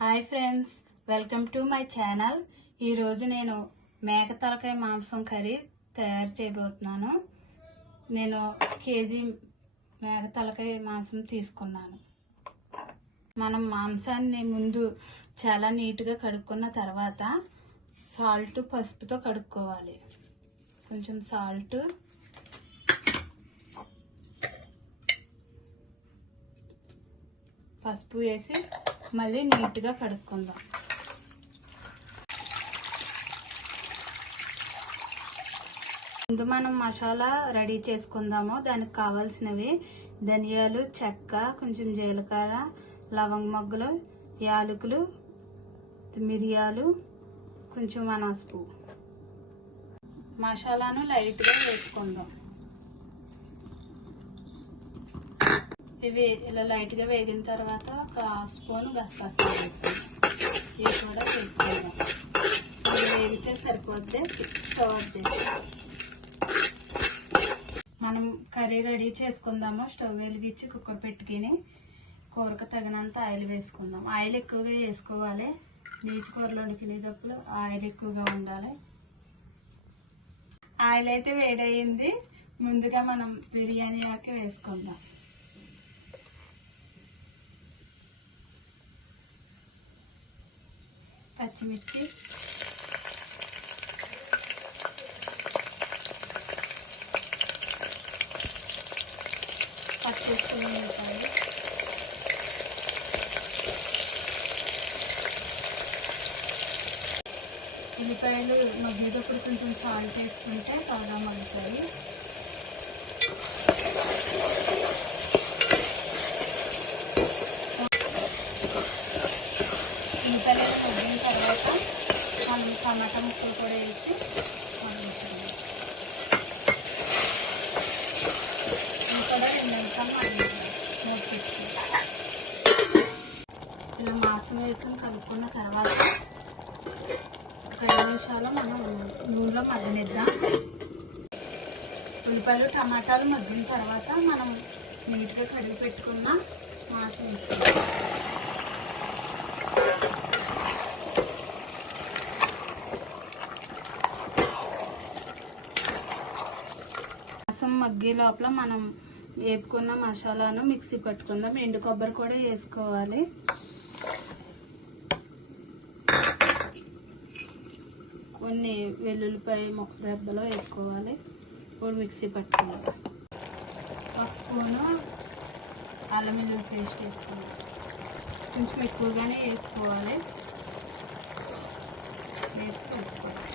Hi friends welcome to my channel. ఈరోజు నేను మేక తలకాయ మాంసం కర్రీ తయారు చేయబోతున్నాను. నేను కేజీ మేక తలకాయ మాంసం తీసుకున్నాను. మనం మాంసాన్ని ముందు చాలా నీట్గా కడుక్కున్న తర్వాత సాల్ట్ పసుపుతో కడుక్కోవాలి. కొంచెం సాల్ట్. పసుపు వేసి మళ్ళీ నీట్గా కడుక్కుందాం. ముందు మనం మసాలా రెడీ చేసుకుందాము. దానికి కావాల్సినవి ధనియాలు చెక్క కొంచెం జీలకర్ర లవంగ మొగ్గలు యాలకులు మిరియాలు కొంచెం అనసపు. మసాలాను లైట్గా వేసుకుందాం. ఇవి ఇలా లైట్గా వేగిన తర్వాత ఒక స్పూన్ గసగసాలు వేసుకుందాం ఇవి కూడా వేసుకుందాం ఇవి వేగితే సరిపోద్ది స్టవ్ మనం కర్రీ రెడీ చేసుకుందాము. స్టవ్ వెలిగించి కుక్కర్ పెట్టుకుని కూరకు తగినంత ఆయిల్ వేసుకుందాం. ఆయిల్ ఎక్కువగా వేసుకోవాలి. నీచు కూరలు ఉడికినేటప్పుడు ఆయిల్ ఎక్కువగా ఉండాలి. ఆయిల్ అయితే వేడయింది. ముందుగా మనం బిర్యానీ ఆకి వేసుకుందాం. పచ్చిమిర్చి పచ్చిమిర్చి మిరపకాయలు ఉల్లిపాయలు మగ్గినప్పుడు కొంచెం సాల్ట్ వేసుకుంటే బాగా మగ్గుతాయి Thank you. ఉల్లిపాయలు మగ్గిన తర్వాత మనం టమాటా ముక్కలు కూడా వేసి మగ్గుతుంది కూడా రెండు నిమిషాలు ఇలా మాసం వేసుకుని కలుపుకున్న తర్వాత ఒక ఐదు నిమిషాలు మనం నూనెలో మగ్గనిద్దాం ఉల్లిపాయలు టమాటాలు మగ్గిన తర్వాత మనం నీట్గా కడిగి పెట్టుకున్న మాసం వేసుకుందాం మాంసం మగ్గే లోపల మనం వేపుకున్న మసాలాను మిక్సీ పట్టుకుందాం. ఎండు కొబ్బరి కూడా వేసుకోవాలి. కొన్ని వెల్లుల్లిపాయ మొక్క రెబ్బలు వేసుకోవాలి. ఇప్పుడు మిక్సీ పట్టుకుందాం. ఒక స్పూను అల్లం వెల్లుల్లి పేస్ట్ వేసుకోవాలి. కొంచెం ఎక్కువగానే వేసుకోవాలి. వేసి పెట్టుకోవాలి.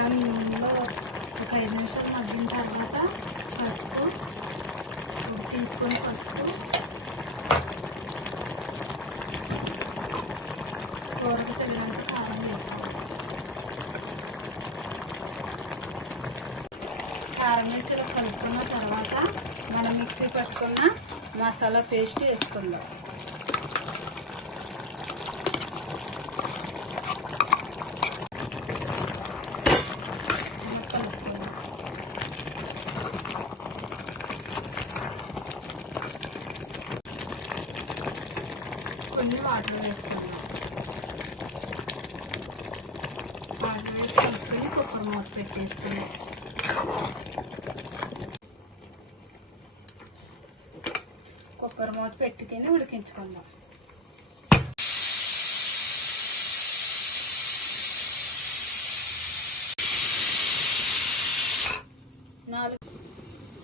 ఇలా నూనెలో ఒక ఐదు నిమిషాలు మగ్గిన తర్వాత పసుపు ఒక టీ స్పూన్ పసుపు కూరకు తగినంత కారం వేసుకోవాలి. కారం వేసి కలుపుకున్న తర్వాత మనం మిక్సీ పట్టుకున్న మసాలా పేస్ట్ వేసుకుందాం. కొన్ని వాటర్ వేసుకున్నాం వాటర్ వేసి కలుపుకొని కుక్కర్ మూత పెట్టేసుకుందాం కుక్కర్ మూత పెట్టుకొని ఉడికించుకుందాం. నాలుగు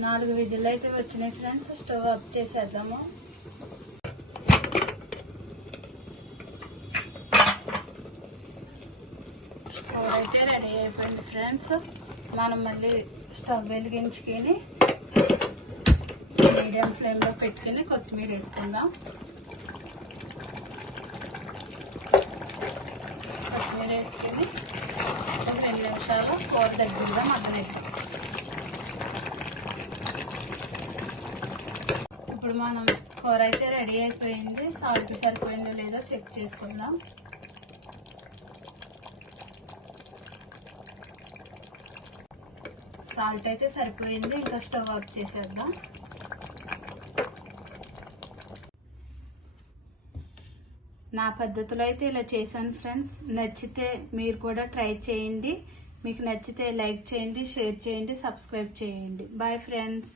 నాలుగు విజిల్ అయితే వచ్చినాయి ఫ్రెండ్స్. స్టవ్ ఆఫ్ చేసేద్దాము కూర అయితే రెడీ అయిపోయింది ఫ్రెండ్స్. మనం మళ్ళీ స్టవ్ వెలిగించుకొని మీడియం ఫ్లేమ్లో పెట్టుకొని కొత్తిమీర వేసుకుందాం. కొత్తిమీర వేసుకొని ఒక రెండు నిమిషాలు కూర దగ్గరగా మగ్గనిద్దాం ఇప్పుడు మనం కూర అయితే రెడీ అయిపోయింది. సాల్ట్ సరిపోయిందో లేదో చెక్ చేసుకుందాం. సాల్ట్ అయితే సరిపోయింది ఇంకా స్టవ్ ఆఫ్ చేసేద్దాం. నా పద్ధతిలో అయితే ఇలా చేశాను ఫ్రెండ్స్. నచ్చితే మీరు కూడా ట్రై చేయండి. మీకు నచ్చితే లైక్ చేయండి షేర్ చేయండి సబ్స్క్రైబ్ చేయండి. Bye friends